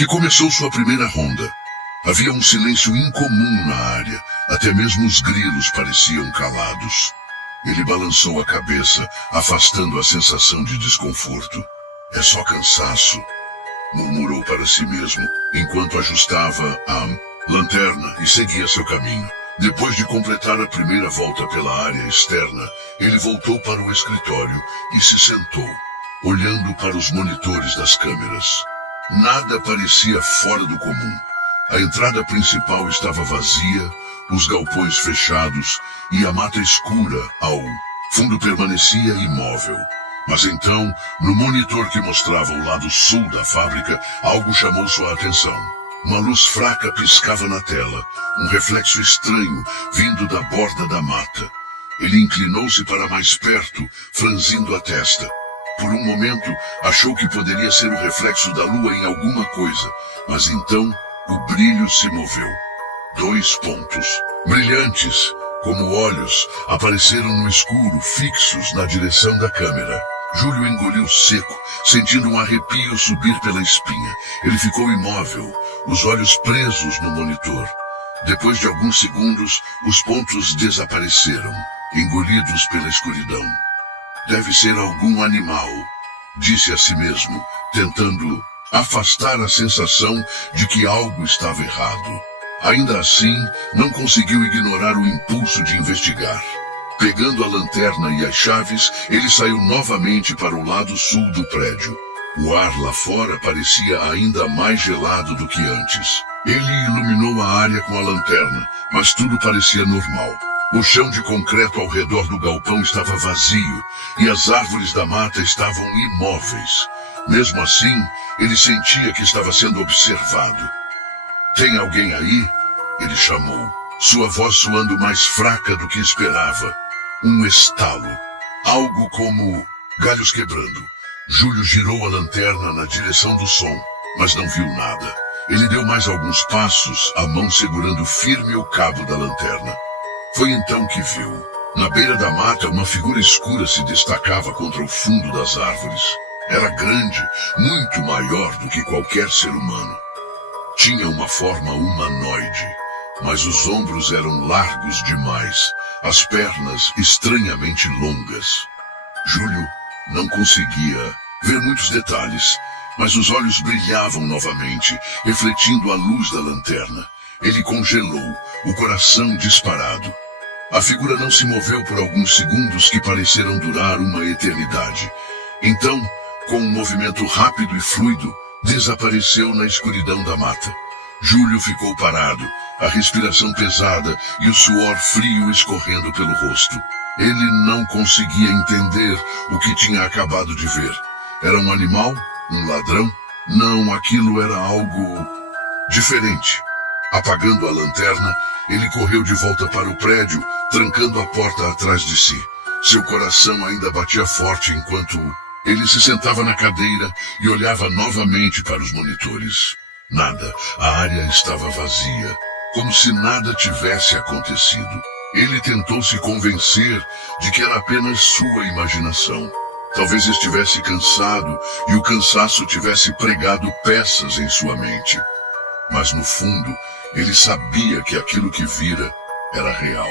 que começou sua primeira ronda. Havia um silêncio incomum na área, até mesmo os grilos pareciam calados. Ele balançou a cabeça, afastando a sensação de desconforto. É só cansaço, murmurou para si mesmo, enquanto ajustava a lanterna e seguia seu caminho. Depois de completar a primeira volta pela área externa, ele voltou para o escritório e se sentou, olhando para os monitores das câmeras. Nada parecia fora do comum. A entrada principal estava vazia, os galpões fechados e a mata escura ao fundo permanecia imóvel. Mas então, no monitor que mostrava o lado sul da fábrica, algo chamou sua atenção. Uma luz fraca piscava na tela, um reflexo estranho vindo da borda da mata. Ele inclinou-se para mais perto, franzindo a testa. Por um momento, achou que poderia ser o reflexo da lua em alguma coisa, mas então o brilho se moveu. 2 pontos, brilhantes, como olhos, apareceram no escuro, fixos na direção da câmera. Júlio engoliu seco, sentindo um arrepio subir pela espinha. Ele ficou imóvel, os olhos presos no monitor. Depois de alguns segundos, os pontos desapareceram, engolidos pela escuridão. Deve ser algum animal, disse a si mesmo, tentando afastar a sensação de que algo estava errado. Ainda assim, não conseguiu ignorar o impulso de investigar. Pegando a lanterna e as chaves, ele saiu novamente para o lado sul do prédio. O ar lá fora parecia ainda mais gelado do que antes. Ele iluminou a área com a lanterna, mas tudo parecia normal. O chão de concreto ao redor do galpão estava vazio e as árvores da mata estavam imóveis. Mesmo assim, ele sentia que estava sendo observado. "Tem alguém aí?" ele chamou, sua voz soando mais fraca do que esperava. Um estalo, algo como galhos quebrando. Júlio girou a lanterna na direção do som, mas não viu nada. Ele deu mais alguns passos, a mão segurando firme o cabo da lanterna. Foi então que viu. Na beira da mata, uma figura escura se destacava contra o fundo das árvores. Era grande, muito maior do que qualquer ser humano. Tinha uma forma humanoide, mas os ombros eram largos demais, as pernas estranhamente longas. Júlio não conseguia ver muitos detalhes, mas os olhos brilhavam novamente, refletindo a luz da lanterna. Ele congelou, o coração disparado. A figura não se moveu por alguns segundos que pareceram durar uma eternidade. Então, com um movimento rápido e fluido, desapareceu na escuridão da mata. Júlio ficou parado, a respiração pesada e o suor frio escorrendo pelo rosto. Ele não conseguia entender o que tinha acabado de ver. Era um animal? Um ladrão? Não, aquilo era algo diferente. Apagando a lanterna, ele correu de volta para o prédio, trancando a porta atrás de si. Seu coração ainda batia forte enquanto ele se sentava na cadeira e olhava novamente para os monitores. Nada, a área estava vazia, como se nada tivesse acontecido. Ele tentou se convencer de que era apenas sua imaginação. Talvez estivesse cansado e o cansaço tivesse pregado peças em sua mente. Mas no fundo, ele sabia que aquilo que vira era real.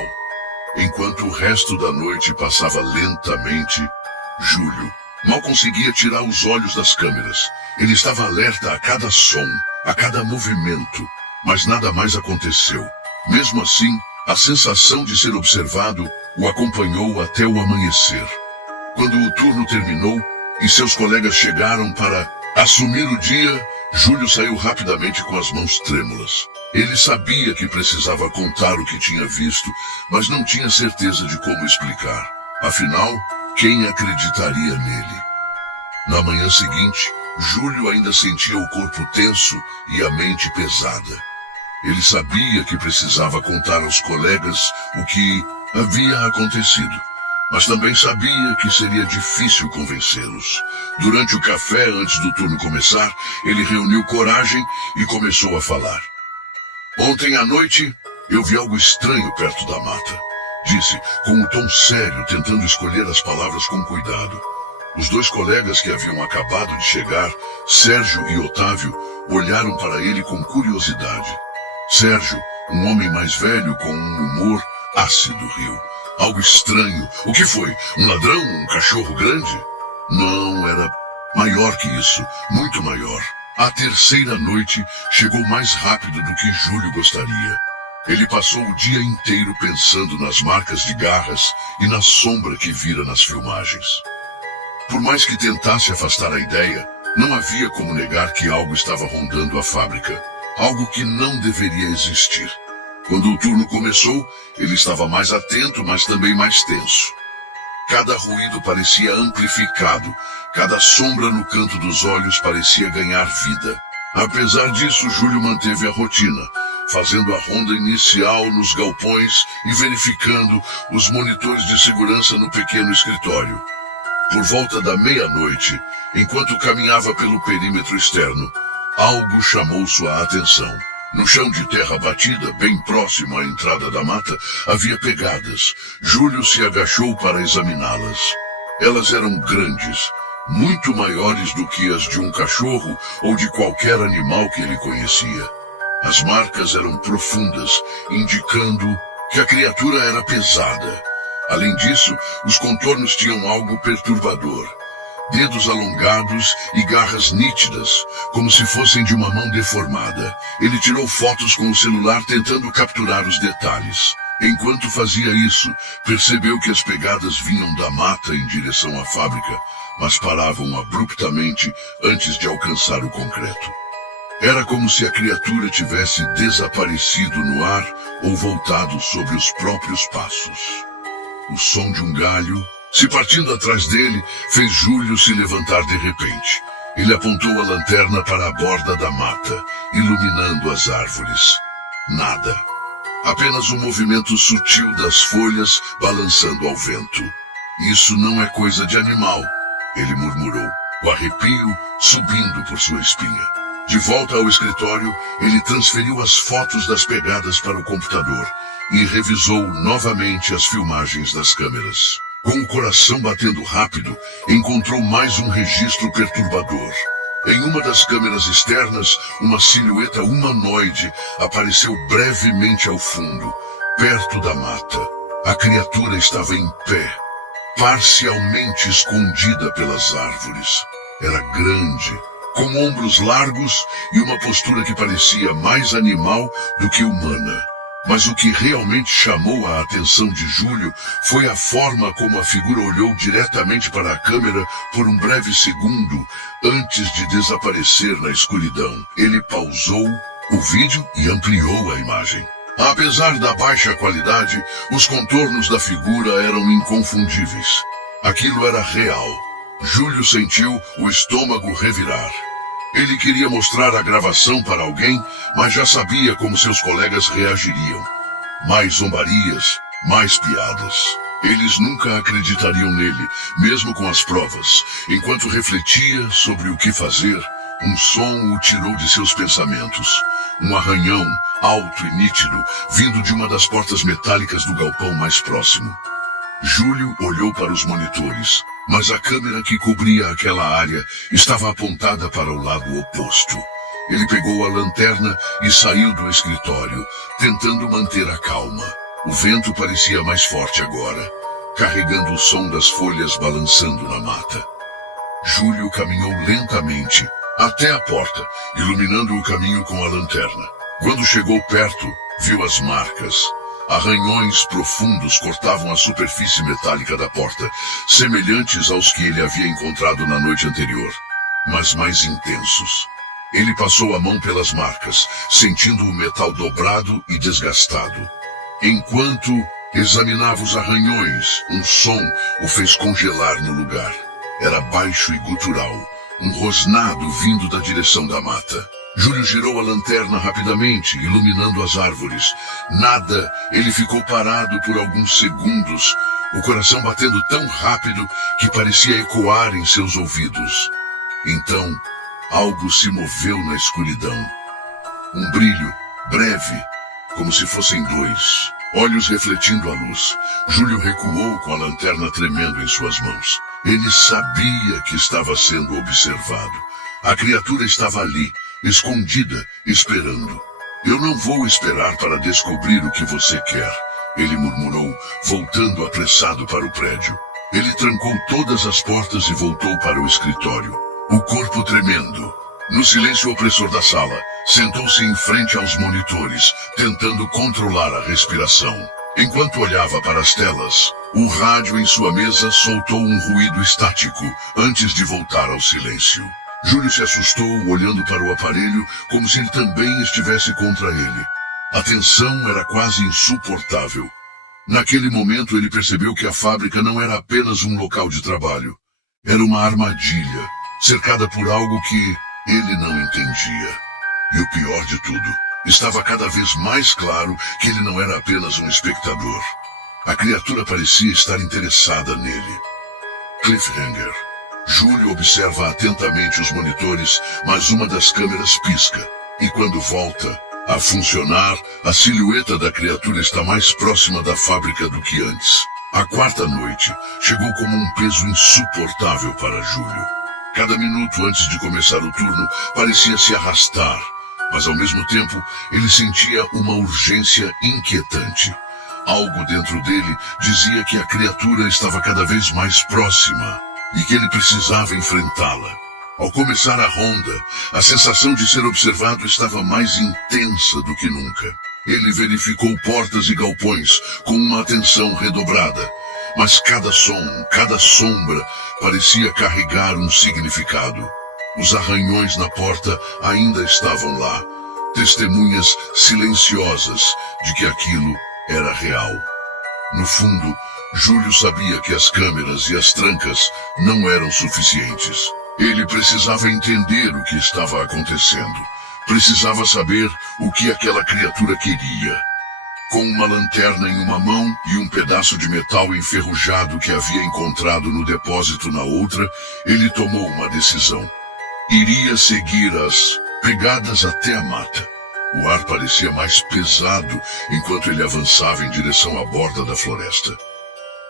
Enquanto o resto da noite passava lentamente, Júlio mal conseguia tirar os olhos das câmeras. Ele estava alerta a cada som, a cada movimento, mas nada mais aconteceu. Mesmo assim, a sensação de ser observado o acompanhou até o amanhecer. Quando o turno terminou e seus colegas chegaram para assumir o dia, Júlio saiu rapidamente com as mãos trêmulas. Ele sabia que precisava contar o que tinha visto, mas não tinha certeza de como explicar. Afinal, quem acreditaria nele? Na manhã seguinte, Júlio ainda sentia o corpo tenso e a mente pesada. Ele sabia que precisava contar aos colegas o que havia acontecido, mas também sabia que seria difícil convencê-los. Durante o café, antes do turno começar, ele reuniu coragem e começou a falar. "Ontem à noite, eu vi algo estranho perto da mata", disse, com um tom sério, tentando escolher as palavras com cuidado. Os dois colegas que haviam acabado de chegar, Sérgio e Otávio, olharam para ele com curiosidade. Sérgio, um homem mais velho com um humor ácido, riu. Algo estranho. O que foi? Um ladrão? Um cachorro grande? Não, era maior que isso. Muito maior. A terceira noite chegou mais rápido do que Júlio gostaria. Ele passou o dia inteiro pensando nas marcas de garras e na sombra que vira nas filmagens. Por mais que tentasse afastar a ideia, não havia como negar que algo estava rondando a fábrica. Algo que não deveria existir. Quando o turno começou, ele estava mais atento, mas também mais tenso. Cada ruído parecia amplificado, cada sombra no canto dos olhos parecia ganhar vida. Apesar disso, Júlio manteve a rotina, fazendo a ronda inicial nos galpões e verificando os monitores de segurança no pequeno escritório. Por volta da meia-noite, enquanto caminhava pelo perímetro externo, algo chamou sua atenção. No chão de terra batida, bem próximo à entrada da mata, havia pegadas. Júlio se agachou para examiná-las. Elas eram grandes, muito maiores do que as de um cachorro ou de qualquer animal que ele conhecia. As marcas eram profundas, indicando que a criatura era pesada. Além disso, os contornos tinham algo perturbador. Dedos alongados e garras nítidas, como se fossem de uma mão deformada. Ele tirou fotos com o celular tentando capturar os detalhes. Enquanto fazia isso, percebeu que as pegadas vinham da mata em direção à fábrica, mas paravam abruptamente antes de alcançar o concreto. Era como se a criatura tivesse desaparecido no ar ou voltado sobre os próprios passos. O som de um galho, se partindo atrás dele, fez Júlio se levantar de repente. Ele apontou a lanterna para a borda da mata, iluminando as árvores. Nada. Apenas um movimento sutil das folhas balançando ao vento. Isso não é coisa de animal, ele murmurou, o arrepio subindo por sua espinha. De volta ao escritório, ele transferiu as fotos das pegadas para o computador e revisou novamente as filmagens das câmeras. Com o coração batendo rápido, encontrou mais um registro perturbador. Em uma das câmeras externas, uma silhueta humanoide apareceu brevemente ao fundo, perto da mata. A criatura estava em pé, parcialmente escondida pelas árvores. Era grande, com ombros largos e uma postura que parecia mais animal do que humana. Mas o que realmente chamou a atenção de Júlio foi a forma como a figura olhou diretamente para a câmera por um breve segundo antes de desaparecer na escuridão. Ele pausou o vídeo e ampliou a imagem. Apesar da baixa qualidade, os contornos da figura eram inconfundíveis. Aquilo era real. Júlio sentiu o estômago revirar. Ele queria mostrar a gravação para alguém, mas já sabia como seus colegas reagiriam. Mais zombarias, mais piadas. Eles nunca acreditariam nele, mesmo com as provas. Enquanto refletia sobre o que fazer, um som o tirou de seus pensamentos. Um arranhão, alto e nítido, vindo de uma das portas metálicas do galpão mais próximo. Júlio olhou para os monitores, mas a câmera que cobria aquela área estava apontada para o lado oposto. Ele pegou a lanterna e saiu do escritório, tentando manter a calma. O vento parecia mais forte agora, carregando o som das folhas balançando na mata. Júlio caminhou lentamente até a porta, iluminando o caminho com a lanterna. Quando chegou perto, viu as marcas. Arranhões profundos cortavam a superfície metálica da porta, semelhantes aos que ele havia encontrado na noite anterior, mas mais intensos. Ele passou a mão pelas marcas, sentindo o metal dobrado e desgastado. Enquanto examinava os arranhões, um som o fez congelar no lugar. Era baixo e gutural, um rosnado vindo da direção da mata. Júlio girou a lanterna rapidamente, iluminando as árvores. Nada, ele ficou parado por alguns segundos, o coração batendo tão rápido que parecia ecoar em seus ouvidos. Então, algo se moveu na escuridão. Um brilho, breve, como se fossem dois, olhos refletindo a luz. Júlio recuou com a lanterna tremendo em suas mãos. Ele sabia que estava sendo observado. A criatura estava ali, escondida, esperando. Eu não vou esperar para descobrir o que você quer, ele murmurou, voltando apressado para o prédio. Ele trancou todas as portas e voltou para o escritório, o corpo tremendo. No silêncio opressor da sala, sentou-se em frente aos monitores, tentando controlar a respiração. Enquanto olhava para as telas, o rádio em sua mesa soltou um ruído estático antes de voltar ao silêncio. Júlio se assustou olhando para o aparelho como se ele também estivesse contra ele. A tensão era quase insuportável. Naquele momento ele percebeu que a fábrica não era apenas um local de trabalho. Era uma armadilha, cercada por algo que ele não entendia. E o pior de tudo, estava cada vez mais claro que ele não era apenas um espectador. A criatura parecia estar interessada nele. Cliffhanger. Júlio observa atentamente os monitores, mas uma das câmeras pisca. E quando volta a funcionar, a silhueta da criatura está mais próxima da fábrica do que antes. A quarta noite chegou como um peso insuportável para Júlio. Cada minuto antes de começar o turno parecia se arrastar, mas ao mesmo tempo ele sentia uma urgência inquietante. Algo dentro dele dizia que a criatura estava cada vez mais próxima e que ele precisava enfrentá-la. Ao começar a ronda, a sensação de ser observado estava mais intensa do que nunca. Ele verificou portas e galpões com uma atenção redobrada, mas cada som, cada sombra parecia carregar um significado. Os arranhões na porta ainda estavam lá, testemunhas silenciosas de que aquilo era real. No fundo, Júlio sabia que as câmeras e as trancas não eram suficientes. Ele precisava entender o que estava acontecendo. Precisava saber o que aquela criatura queria. Com uma lanterna em uma mão e um pedaço de metal enferrujado que havia encontrado no depósito na outra, ele tomou uma decisão. Iria seguir as pegadas até a mata. O ar parecia mais pesado enquanto ele avançava em direção à borda da floresta.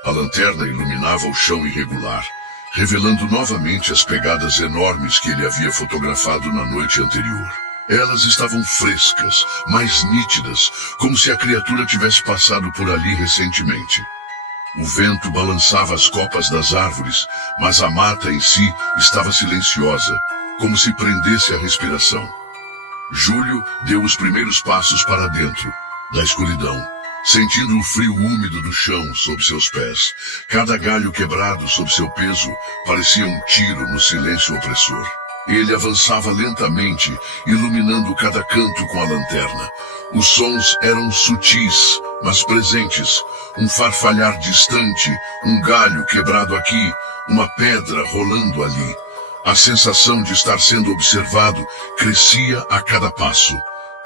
A lanterna iluminava o chão irregular, revelando novamente as pegadas enormes que ele havia fotografado na noite anterior. Elas estavam frescas, mais nítidas, como se a criatura tivesse passado por ali recentemente. O vento balançava as copas das árvores, mas a mata em si estava silenciosa, como se prendesse a respiração. Júlio deu os primeiros passos para dentro da escuridão, sentindo o frio úmido do chão sob seus pés. Cada galho quebrado sob seu peso parecia um tiro no silêncio opressor. Ele avançava lentamente, iluminando cada canto com a lanterna. Os sons eram sutis, mas presentes. Um farfalhar distante, um galho quebrado aqui, uma pedra rolando ali. A sensação de estar sendo observado crescia a cada passo.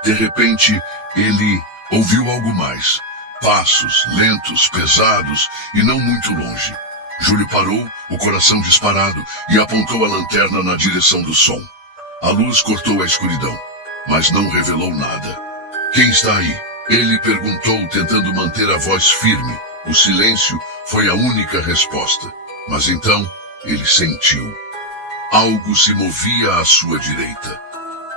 De repente, ele ouviu algo mais. Passos, lentos, pesados e não muito longe. Júlio parou, o coração disparado, e apontou a lanterna na direção do som. A luz cortou a escuridão, mas não revelou nada. Quem está aí? Ele perguntou, tentando manter a voz firme. O silêncio foi a única resposta. Mas então, ele sentiu. Algo se movia à sua direita.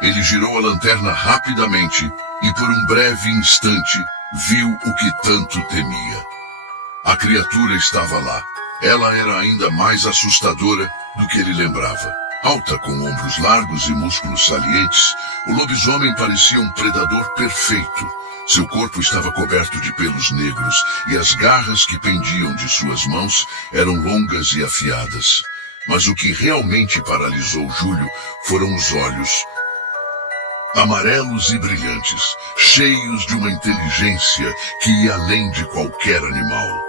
Ele girou a lanterna rapidamente e, por um breve instante, viu o que tanto temia. A criatura estava lá. Ela era ainda mais assustadora do que ele lembrava. Alta, com ombros largos e músculos salientes, o lobisomem parecia um predador perfeito. Seu corpo estava coberto de pelos negros e as garras que pendiam de suas mãos eram longas e afiadas. Mas o que realmente paralisou Júlio foram os olhos, amarelos e brilhantes, cheios de uma inteligência que ia além de qualquer animal.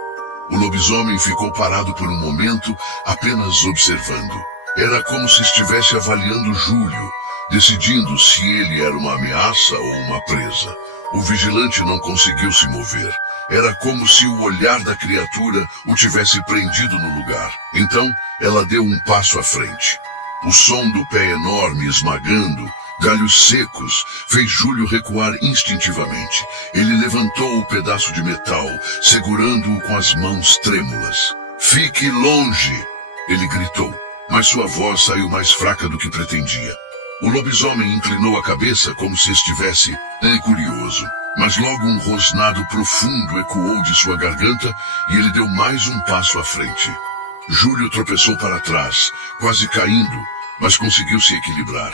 O lobisomem ficou parado por um momento, apenas observando. Era como se estivesse avaliando Júlio, decidindo se ele era uma ameaça ou uma presa. O vigilante não conseguiu se mover. Era como se o olhar da criatura o tivesse prendido no lugar. Então, ela deu um passo à frente. O som do pé enorme esmagando galhos secos fez Júlio recuar instintivamente. Ele levantou o pedaço de metal, segurando-o com as mãos trêmulas. "Fique longe!" Ele gritou, mas sua voz saiu mais fraca do que pretendia. O lobisomem inclinou a cabeça como se estivesse curioso, mas logo um rosnado profundo ecoou de sua garganta e ele deu mais um passo à frente. Júlio tropeçou para trás, quase caindo, mas conseguiu se equilibrar.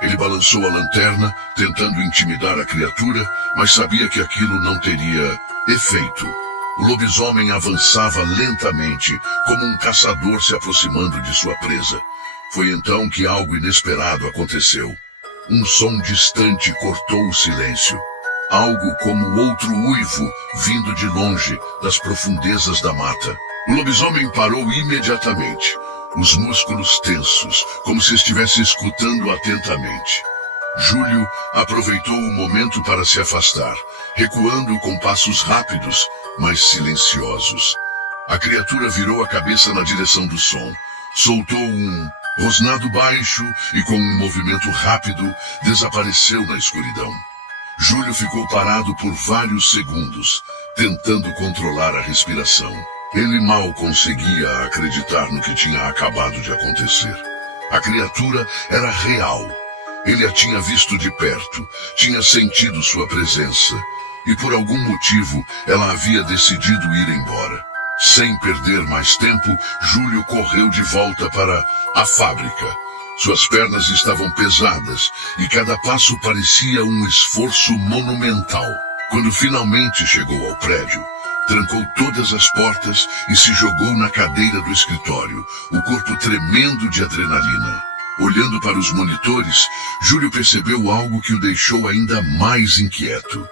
Ele balançou a lanterna, tentando intimidar a criatura, mas sabia que aquilo não teria efeito. O lobisomem avançava lentamente, como um caçador se aproximando de sua presa. Foi então que algo inesperado aconteceu. Um som distante cortou o silêncio. Algo como outro uivo vindo de longe, das profundezas da mata. O lobisomem parou imediatamente, os músculos tensos, como se estivesse escutando atentamente. Júlio aproveitou o momento para se afastar, recuando com passos rápidos, mas silenciosos. A criatura virou a cabeça na direção do som, soltou um rosnado baixo e com um movimento rápido desapareceu na escuridão. Júlio ficou parado por vários segundos, tentando controlar a respiração. Ele mal conseguia acreditar no que tinha acabado de acontecer. A criatura era real. Ele a tinha visto de perto, tinha sentido sua presença, e por algum motivo ela havia decidido ir embora. Sem perder mais tempo, Júlio correu de volta para a fábrica. Suas pernas estavam pesadas e cada passo parecia um esforço monumental. Quando finalmente chegou ao prédio, trancou todas as portas e se jogou na cadeira do escritório, o corpo tremendo de adrenalina. Olhando para os monitores, Júlio percebeu algo que o deixou ainda mais inquieto.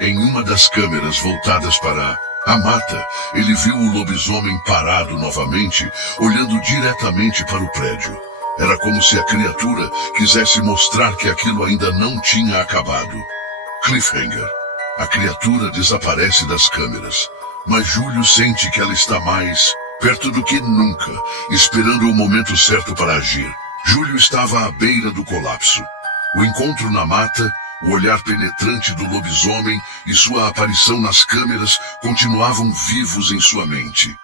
Em uma das câmeras voltadas para a mata, ele viu o lobisomem parado novamente, olhando diretamente para o prédio. Era como se a criatura quisesse mostrar que aquilo ainda não tinha acabado. Cliffhanger. A criatura desaparece das câmeras, mas Júlio sente que ela está mais perto do que nunca, esperando o momento certo para agir. Júlio estava à beira do colapso. O encontro na mata, o olhar penetrante do lobisomem e sua aparição nas câmeras continuavam vivos em sua mente.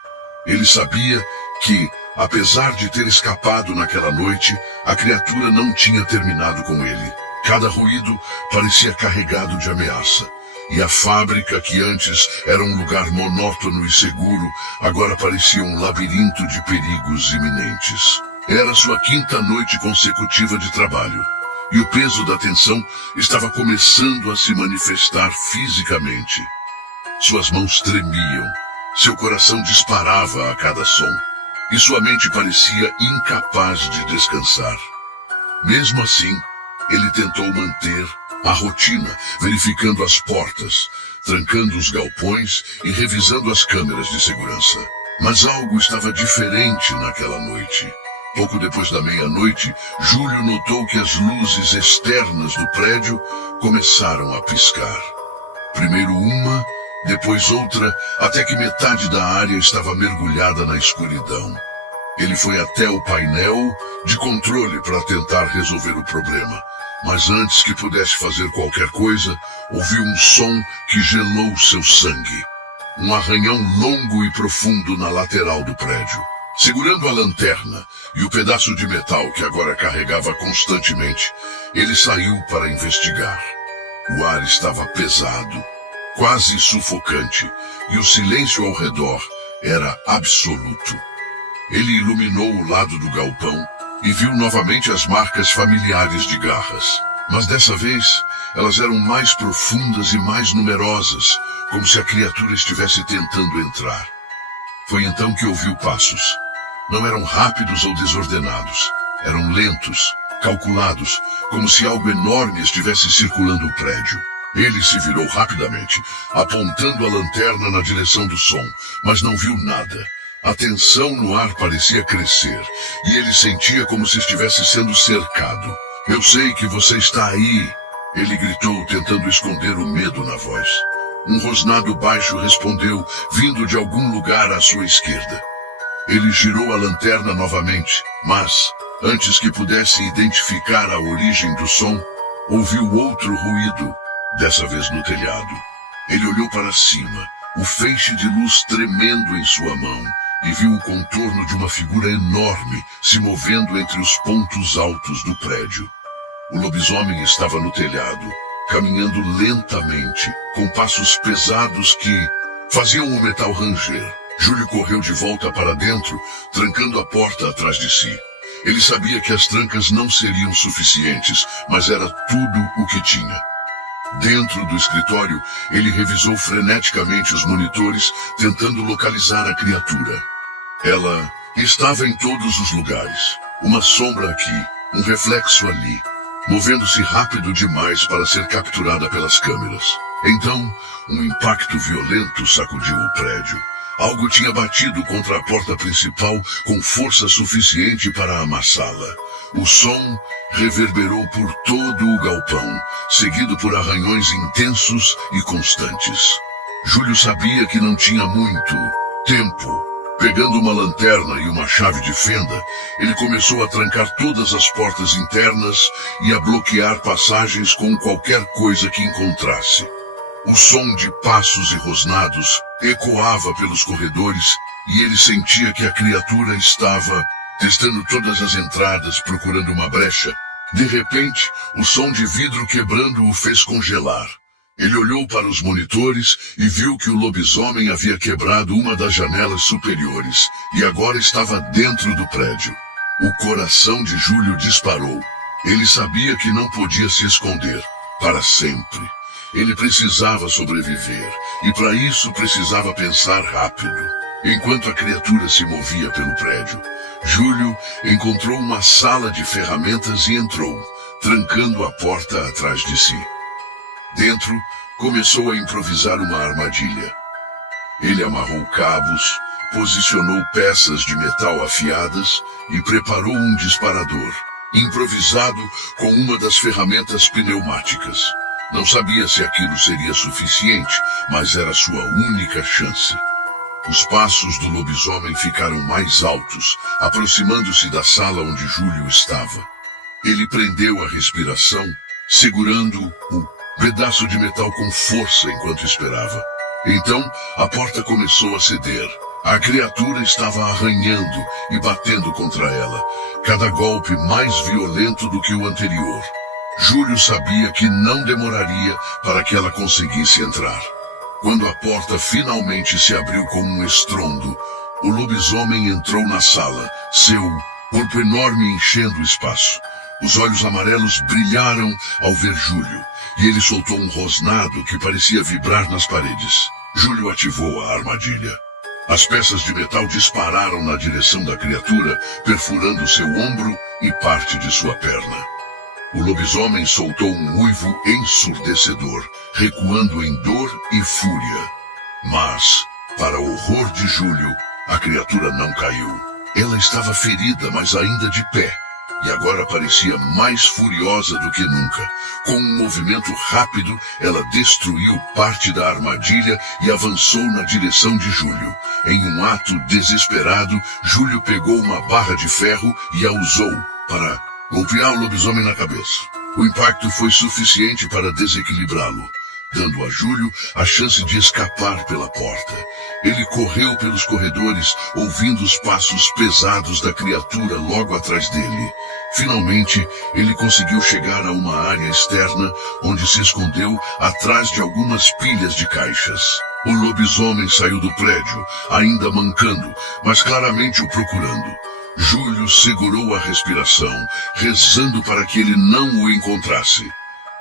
Ele sabia que, apesar de ter escapado naquela noite, a criatura não tinha terminado com ele. Cada ruído parecia carregado de ameaça. E a fábrica, que antes era um lugar monótono e seguro, agora parecia um labirinto de perigos iminentes. Era sua quinta noite consecutiva de trabalho, e o peso da tensão estava começando a se manifestar fisicamente. Suas mãos tremiam, seu coração disparava a cada som, e sua mente parecia incapaz de descansar. Mesmo assim, ele tentou manter a rotina, verificando as portas, trancando os galpões e revisando as câmeras de segurança. Mas algo estava diferente naquela noite. Pouco depois da meia-noite, Júlio notou que as luzes externas do prédio começaram a piscar. Primeiro uma, depois outra, até que metade da área estava mergulhada na escuridão. Ele foi até o painel de controle para tentar resolver o problema. Mas antes que pudesse fazer qualquer coisa, ouviu um som que gelou seu sangue. Um arranhão longo e profundo na lateral do prédio. Segurando a lanterna e o pedaço de metal que agora carregava constantemente, ele saiu para investigar. O ar estava pesado, quase sufocante, e o silêncio ao redor era absoluto. Ele iluminou o lado do galpão e viu novamente as marcas familiares de garras. Mas dessa vez, elas eram mais profundas e mais numerosas, como se a criatura estivesse tentando entrar. Foi então que ouviu passos. Não eram rápidos ou desordenados. Eram lentos, calculados, como se algo enorme estivesse circulando o prédio. Ele se virou rapidamente, apontando a lanterna na direção do som, mas não viu nada. A tensão no ar parecia crescer, e ele sentia como se estivesse sendo cercado. "Eu sei que você está aí", ele gritou, tentando esconder o medo na voz. Um rosnado baixo respondeu, vindo de algum lugar à sua esquerda. Ele girou a lanterna novamente, mas, antes que pudesse identificar a origem do som, ouviu outro ruído, dessa vez no telhado. Ele olhou para cima, o feixe de luz tremendo em sua mão, e viu o contorno de uma figura enorme se movendo entre os pontos altos do prédio. O lobisomem estava no telhado, caminhando lentamente, com passos pesados que faziam o metal ranger. Júlio correu de volta para dentro, trancando a porta atrás de si. Ele sabia que as trancas não seriam suficientes, mas era tudo o que tinha. Dentro do escritório, ele revisou freneticamente os monitores, tentando localizar a criatura. Ela estava em todos os lugares. Uma sombra aqui, um reflexo ali, movendo-se rápido demais para ser capturada pelas câmeras. Então, um impacto violento sacudiu o prédio. Algo tinha batido contra a porta principal com força suficiente para amassá-la. O som reverberou por todo o galpão, seguido por arranhões intensos e constantes. Júlio sabia que não tinha muito tempo. Pegando uma lanterna e uma chave de fenda, ele começou a trancar todas as portas internas e a bloquear passagens com qualquer coisa que encontrasse. O som de passos e rosnados ecoava pelos corredores e ele sentia que a criatura estava testando todas as entradas, procurando uma brecha. De repente, o som de vidro quebrando o fez congelar. Ele olhou para os monitores e viu que o lobisomem havia quebrado uma das janelas superiores e agora estava dentro do prédio. O coração de Júlio disparou. Ele sabia que não podia se esconder para sempre. Ele precisava sobreviver e para isso precisava pensar rápido. Enquanto a criatura se movia pelo prédio, Júlio encontrou uma sala de ferramentas e entrou, trancando a porta atrás de si. Dentro, começou a improvisar uma armadilha. Ele amarrou cabos, posicionou peças de metal afiadas e preparou um disparador, improvisado com uma das ferramentas pneumáticas. Não sabia se aquilo seria suficiente, mas era sua única chance. Os passos do lobisomem ficaram mais altos, aproximando-se da sala onde Júlio estava. Ele prendeu a respiração, segurando o pedaço de metal com força enquanto esperava. Então, a porta começou a ceder. A criatura estava arranhando e batendo contra ela, cada golpe mais violento do que o anterior. Júlio sabia que não demoraria para que ela conseguisse entrar. Quando a porta finalmente se abriu com um estrondo, o lobisomem entrou na sala, seu corpo enorme enchendo o espaço. Os olhos amarelos brilharam ao ver Júlio, e ele soltou um rosnado que parecia vibrar nas paredes. Júlio ativou a armadilha. As peças de metal dispararam na direção da criatura, perfurando seu ombro e parte de sua perna. O lobisomem soltou um uivo ensurdecedor, recuando em dor e fúria. Mas, para o horror de Júlio, a criatura não caiu. Ela estava ferida, mas ainda de pé, e agora parecia mais furiosa do que nunca. Com um movimento rápido, ela destruiu parte da armadilha e avançou na direção de Júlio. Em um ato desesperado, Júlio pegou uma barra de ferro e a usou para golpear o lobisomem na cabeça. O impacto foi suficiente para desequilibrá-lo, dando a Júlio a chance de escapar pela porta. Ele correu pelos corredores, ouvindo os passos pesados da criatura logo atrás dele. Finalmente, ele conseguiu chegar a uma área externa, onde se escondeu atrás de algumas pilhas de caixas. O lobisomem saiu do prédio, ainda mancando, mas claramente o procurando. Júlio segurou a respiração, rezando para que ele não o encontrasse.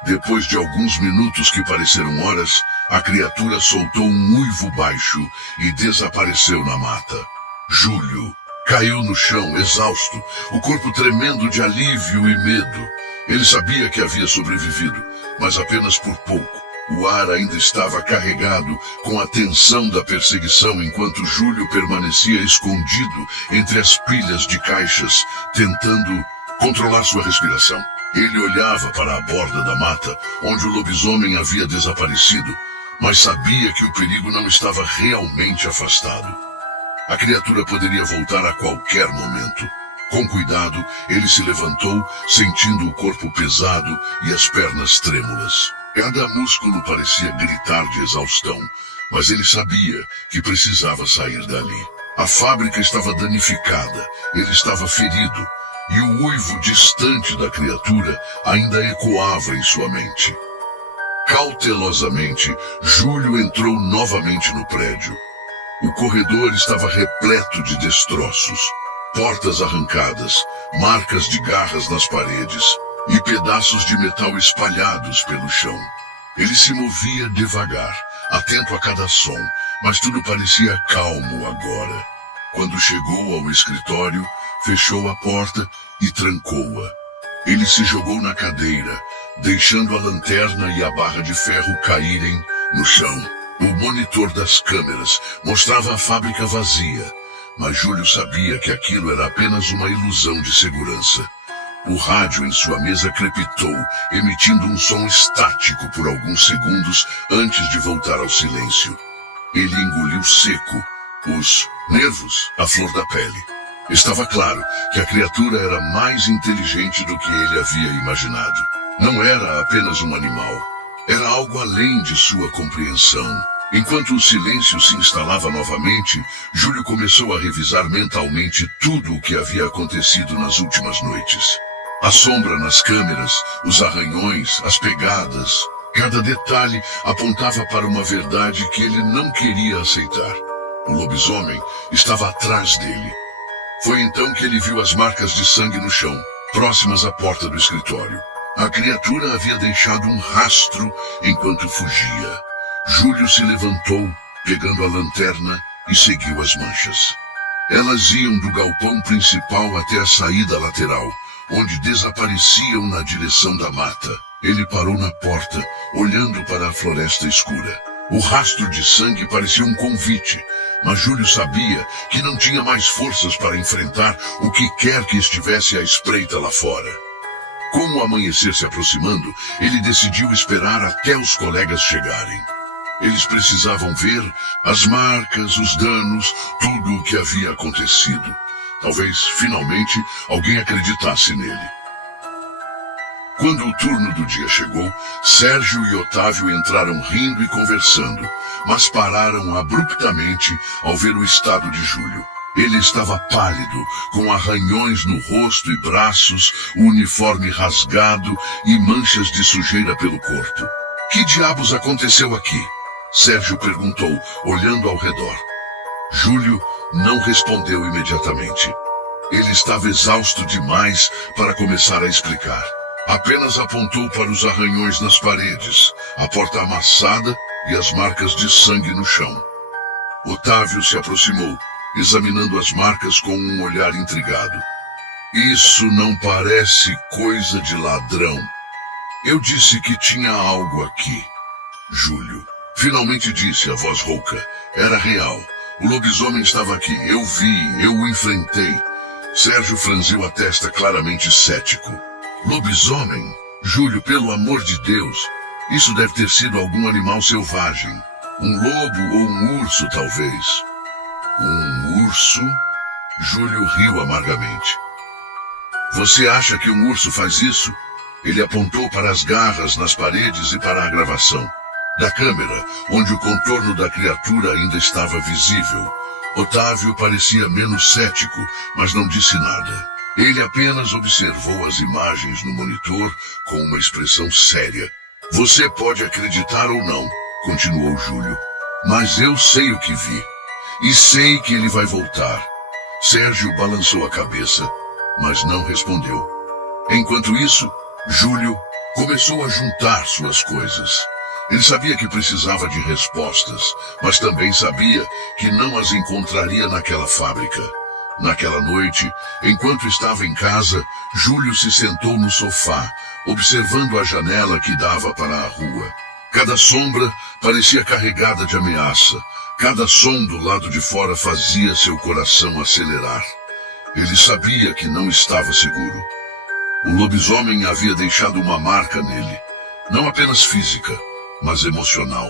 Depois de alguns minutos que pareceram horas, a criatura soltou um uivo baixo e desapareceu na mata. Júlio caiu no chão, exausto, o corpo tremendo de alívio e medo. Ele sabia que havia sobrevivido, mas apenas por pouco. O ar ainda estava carregado com a tensão da perseguição enquanto Júlio permanecia escondido entre as pilhas de caixas, tentando controlar sua respiração. Ele olhava para a borda da mata, onde o lobisomem havia desaparecido, mas sabia que o perigo não estava realmente afastado. A criatura poderia voltar a qualquer momento. Com cuidado, ele se levantou, sentindo o corpo pesado e as pernas trêmulas. Cada músculo parecia gritar de exaustão, mas ele sabia que precisava sair dali. A fábrica estava danificada, ele estava ferido, e o uivo distante da criatura ainda ecoava em sua mente. Cautelosamente, Júlio entrou novamente no prédio. O corredor estava repleto de destroços, portas arrancadas, marcas de garras nas paredes e pedaços de metal espalhados pelo chão. Ele se movia devagar, atento a cada som, mas tudo parecia calmo agora. Quando chegou ao escritório, fechou a porta e trancou-a. Ele se jogou na cadeira, deixando a lanterna e a barra de ferro caírem no chão. O monitor das câmeras mostrava a fábrica vazia, mas Júlio sabia que aquilo era apenas uma ilusão de segurança. O rádio em sua mesa crepitou, emitindo um som estático por alguns segundos antes de voltar ao silêncio. Ele engoliu seco, os nervos à flor da pele. Estava claro que a criatura era mais inteligente do que ele havia imaginado. Não era apenas um animal. Era algo além de sua compreensão. Enquanto o silêncio se instalava novamente, Júlio começou a revisar mentalmente tudo o que havia acontecido nas últimas noites. A sombra nas câmeras, os arranhões, as pegadas. Cada detalhe apontava para uma verdade que ele não queria aceitar. O lobisomem estava atrás dele. Foi então que ele viu as marcas de sangue no chão, próximas à porta do escritório. A criatura havia deixado um rastro enquanto fugia. Júlio se levantou, pegando a lanterna, e seguiu as manchas. Elas iam do galpão principal até a saída lateral, onde desapareciam na direção da mata. Ele parou na porta, olhando para a floresta escura. O rastro de sangue parecia um convite, mas Júlio sabia que não tinha mais forças para enfrentar o que quer que estivesse à espreita lá fora. Com o amanhecer se aproximando, ele decidiu esperar até os colegas chegarem. Eles precisavam ver as marcas, os danos, tudo o que havia acontecido. Talvez, finalmente, alguém acreditasse nele. Quando o turno do dia chegou, Sérgio e Otávio entraram rindo e conversando, mas pararam abruptamente ao ver o estado de Júlio. Ele estava pálido, com arranhões no rosto e braços, o uniforme rasgado e manchas de sujeira pelo corpo. Que diabos aconteceu aqui? Sérgio perguntou, olhando ao redor. Júlio não respondeu imediatamente. Ele estava exausto demais para começar a explicar. Apenas apontou para os arranhões nas paredes, a porta amassada e as marcas de sangue no chão. Otávio se aproximou, examinando as marcas com um olhar intrigado. Isso não parece coisa de ladrão. Eu disse que tinha algo aqui. Júlio finalmente disse a voz rouca. Era real. O lobisomem estava aqui. Eu vi, eu o enfrentei. Sérgio franziu a testa claramente cético. Lobisomem? Júlio, pelo amor de Deus. Isso deve ter sido algum animal selvagem. Um lobo ou um urso, talvez. Um urso? Júlio riu amargamente. Você acha que um urso faz isso? Ele apontou para as garras nas paredes e para a gravação. Da câmera, onde o contorno da criatura ainda estava visível, Otávio parecia menos cético, mas não disse nada. Ele apenas observou as imagens no monitor com uma expressão séria. Você pode acreditar ou não, continuou Júlio, mas eu sei o que vi. E sei que ele vai voltar. Sérgio balançou a cabeça, mas não respondeu. Enquanto isso, Júlio começou a juntar suas coisas. Ele sabia que precisava de respostas, mas também sabia que não as encontraria naquela fábrica. Naquela noite, enquanto estava em casa, Júlio se sentou no sofá, observando a janela que dava para a rua. Cada sombra parecia carregada de ameaça. Cada som do lado de fora fazia seu coração acelerar. Ele sabia que não estava seguro. O lobisomem havia deixado uma marca nele, não apenas física, mas emocional.